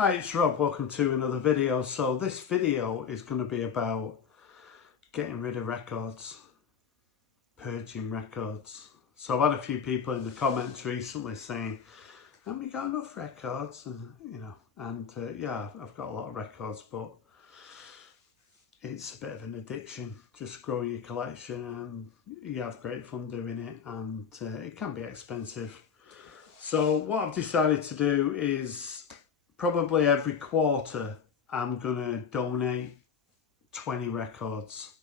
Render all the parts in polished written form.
Hi, it's Rob. Welcome to another video. So this video is going to be about getting rid of records, purging records. So I've had a few people in the comments recently saying, haven't we got enough records? And yeah, I've got a lot of records, but it's a bit of an addiction, just growing your collection, and you have great fun doing it, and it can be expensive. So what I've decided to do is probably every quarter I'm gonna donate 20 records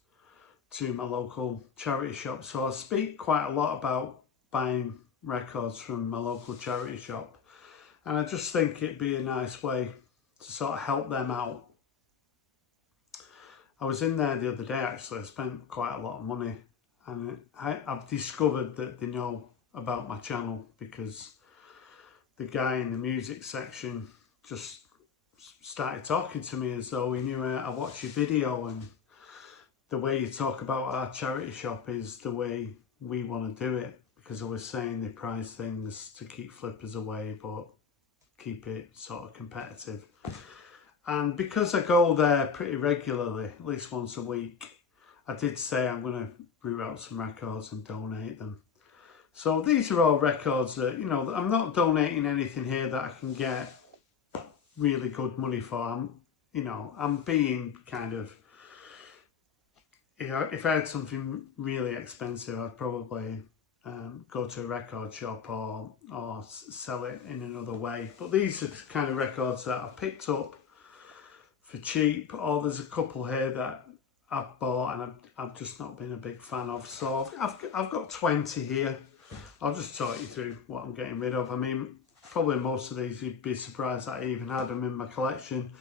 to my local charity shop. So I speak quite a lot about buying records from my local charity shop, and I just think it'd be a nice way to sort of help them out. I was in there the other day actually. I spent quite a lot of money, and I've discovered that they know about my channel because the guy in the music section just started talking to me as though he knew I watched your video, and the way you talk about our charity shop is the way we want to do it, because I was saying they price things to keep flippers away but keep it sort of competitive. And because I go there pretty regularly, at least once a week, I did say I'm going to root out some records and donate them. So these are all records that, I'm not donating anything here that I can get really good money for. I'm being kind of, if I had something really expensive, I'd probably go to a record shop or sell it in another way. But these are the kind of records that I've picked up for cheap, or there's a couple here that I've bought and I've just not been a big fan of. So I've got 20 here. I'll just talk you through what I'm getting rid of. I mean, probably most of these you'd be surprised that I even had them in my collection.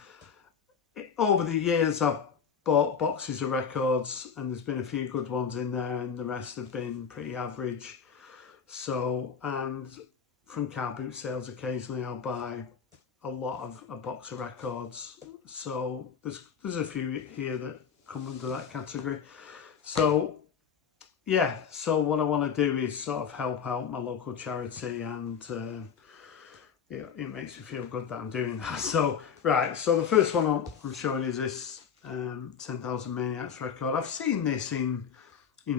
Over the years I've bought boxes of records, and there's been a few good ones in there, and the rest have been pretty average. So, and from car boot sales occasionally I'll buy a lot of a box of records. So there's a few here that come under that category. So yeah, so what I want to do is sort of help out my local charity, and it makes me feel good that I'm doing that. So, right, so the first one I'm showing is this 10,000 Maniacs record. I've seen this in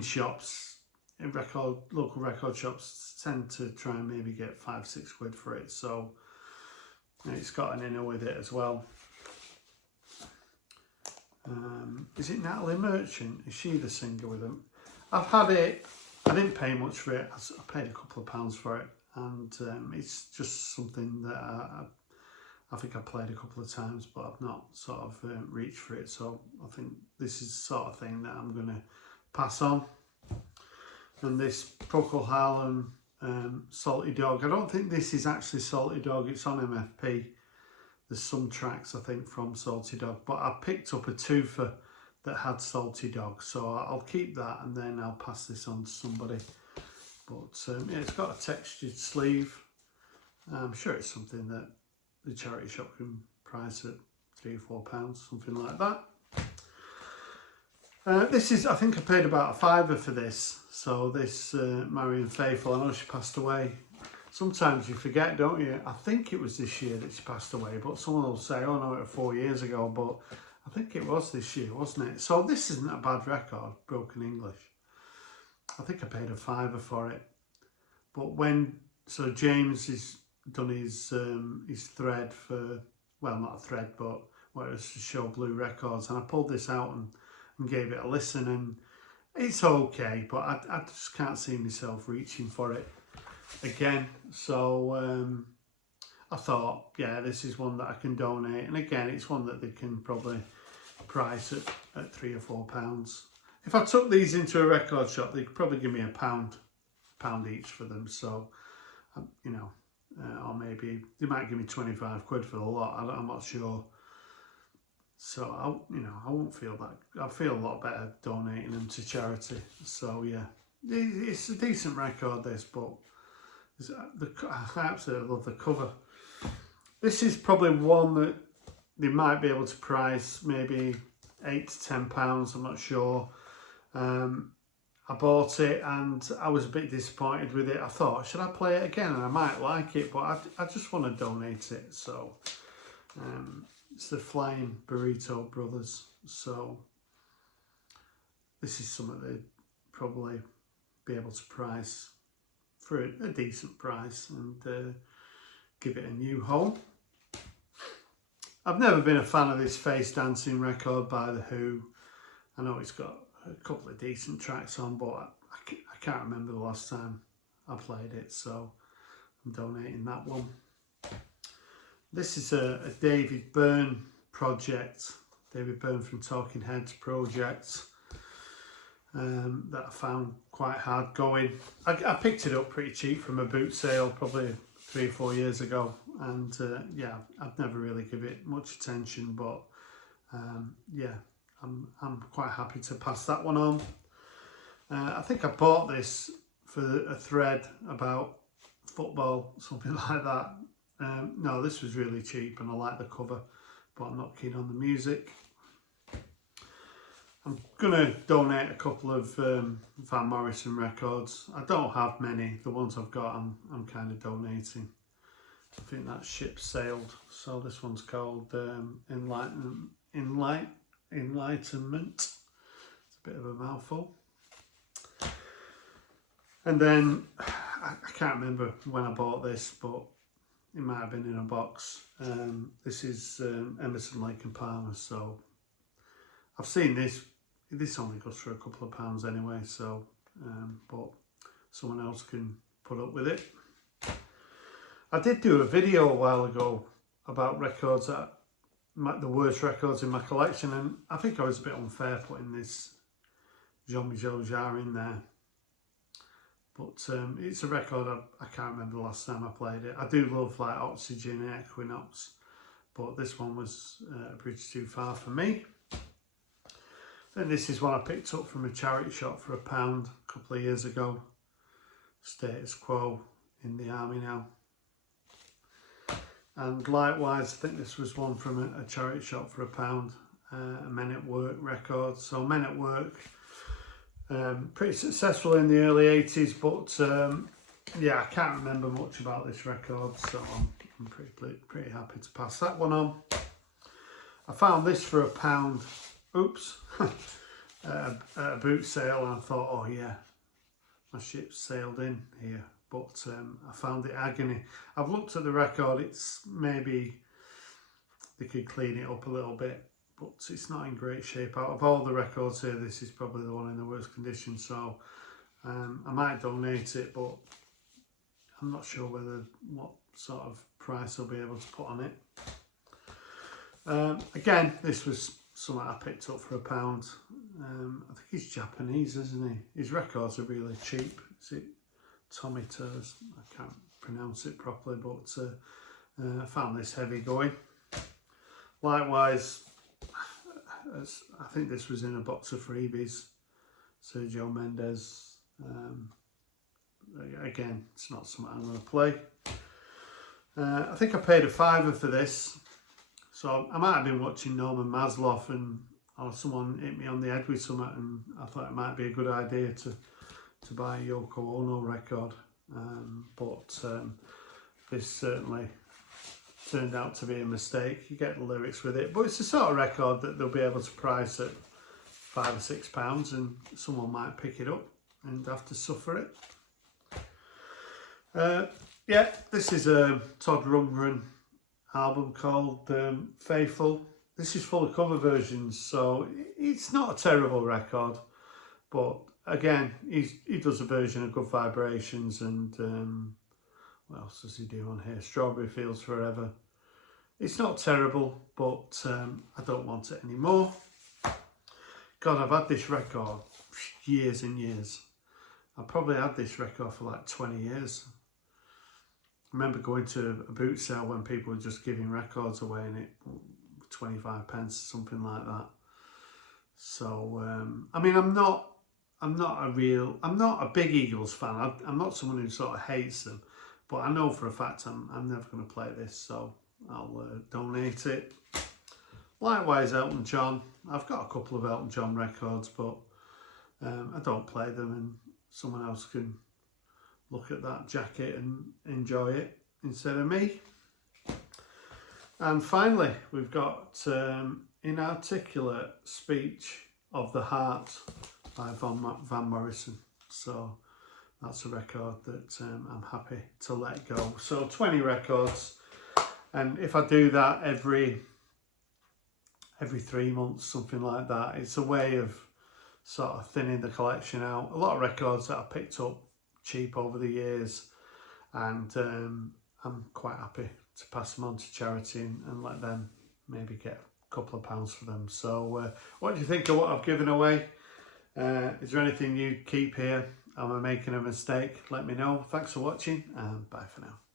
shops, in local record shops tend to try and maybe get 5-6 quid for it. So it's got an inner with it as well. Is it Natalie Merchant? Is she the singer with them? I've had it, I didn't pay much for it. I paid a couple of pounds for it, and it's just something that I think I played a couple of times, but I've not sort of reached for it. So I think this is the sort of thing that I'm going to pass on. And this Procol Harum Salty Dog, I don't think this is actually Salty Dog, it's on MFP. There's some tracks I think from Salty Dog, but I picked up a twofer that had Salty Dog, so I'll keep that and then I'll pass this on to somebody. But yeah, it's got a textured sleeve. I'm sure it's something that the charity shop can price at £3 or £4, something like that. This is, I think I paid about a £5 for this. So this Marian Faithfull, I know she passed away. Sometimes you forget, don't you? I think it was this year that she passed away, but someone will say, oh no, it was 4 years ago, but I think it was this year, wasn't it? So this isn't a bad record, Broken English. I think I paid a £5 for it. But so James has done his thread for, well, not a thread, but where it's to show Blue Records, and I pulled this out and gave it a listen, and it's okay, but I just can't see myself reaching for it again. So I thought, yeah, this is one that I can donate, and again, it's one that they can probably price at £3 or £4. If I took these into a record shop, they could probably give me a pound each for them. So or maybe they might give me 25 quid for the lot. I'm not sure. So I won't feel that. I feel a lot better donating them to charity. So yeah, it's a decent record, this, but I absolutely love the cover. This is probably one that they might be able to price maybe £8 to £10. I'm not sure. I bought it and I was a bit disappointed with it. I thought, should I play it again? And I might like it, but I just want to donate it. So It's the Flying Burrito Brothers. So this is something they'd probably be able to price for a decent price and give it a new home. I've never been a fan of this Face Dancing record by The Who. I know it's got a couple of decent tracks on, but I can't remember the last time I played it, so I'm donating that one. This is a David Byrne project, David Byrne from Talking Heads project, that I found quite hard going. I picked it up pretty cheap from a boot sale probably 3 or 4 years ago, and yeah, I've never really given it much attention, but yeah, I'm quite happy to pass that one on. I think I bought this for a thread about football, something like that. No, this was really cheap and I like the cover, but I'm not keen on the music. I'm going to donate a couple of Van Morrison records. I don't have many. The ones I've got, I'm kind of donating. I think that ship sailed. So this one's called Enlightenment. It's a bit of a mouthful. And then, I can't remember when I bought this, but it might have been in a box. This is Emerson, Lake and Palmer. So I've seen this. This only goes for a couple of pounds anyway, so but someone else can put up with it. I did do a video a while ago about records, that the worst records in my collection, and I think I was a bit unfair putting this Jean-Michel Jarre in there. But it's a record I can't remember the last time I played it. I do love like Oxygen and Equinox, but this one was a bridge too far for me. Then this is one I picked up from a charity shop for £1 a couple of years ago. Status Quo, in the army now. And likewise, I think this was one from a charity shop for £1, a Men at Work record. So Men at Work, pretty successful in the early 80s, but yeah, I can't remember much about this record, so I'm pretty happy to pass that one on. I found this for £1. Oops, at a boot sale, and I thought, oh yeah, my ship's sailed in here. But I found it agony. I've looked at the record, it's maybe they could clean it up a little bit, but it's not in great shape. Out of all the records here, this is probably the one in the worst condition, so I might donate it, but I'm not sure what sort of price I'll be able to put on it. Again, this was something I picked up for £1. I think he's Japanese, isn't he? His records are really cheap. Is it Tommy Turs? I can't pronounce it properly, but I found this heavy going. Likewise, I think this was in a box of freebies. Sergio Mendes. Again, it's not something I'm going to play. I think I paid £5 for this. So I might have been watching Norman Maslow, and someone hit me on the head with something, and I thought it might be a good idea to buy a Yoko Ono record. But this certainly turned out to be a mistake. You get the lyrics with it, but it's the sort of record that they'll be able to price at £5 or £6, and someone might pick it up and have to suffer it. Yeah, this is a Todd Rundgren album called Faithful. This is full of cover versions, so it's not a terrible record, but again, he does a version of Good Vibrations, and what else does he do on here? Strawberry Fields Forever. It's not terrible, but I don't want it anymore. God, I've had this record years and years. I probably had this record for like 20 years. I remember going to a boot sale when people were just giving records away, and it 25p, something like that. So I mean, I'm not a big Eagles fan. I'm not someone who sort of hates them, but I know for a fact I'm never going to play this, so I'll donate it. Likewise, Elton John. I've got a couple of Elton John records, but I don't play them, and someone else can look at that jacket and enjoy it instead of me. And finally, we've got Inarticulate Speech of the Heart by Van Morrison. So that's a record that I'm happy to let go. So 20 records, and if I do that every 3 months, something like that, it's a way of sort of thinning the collection out. A lot of records that I picked up cheap over the years, and I'm quite happy to pass them on to charity and let them maybe get a couple of pounds for them. So what do you think of what I've given away? Is there anything you keep here? Am I making a mistake? Let me know. Thanks for watching, and bye for now.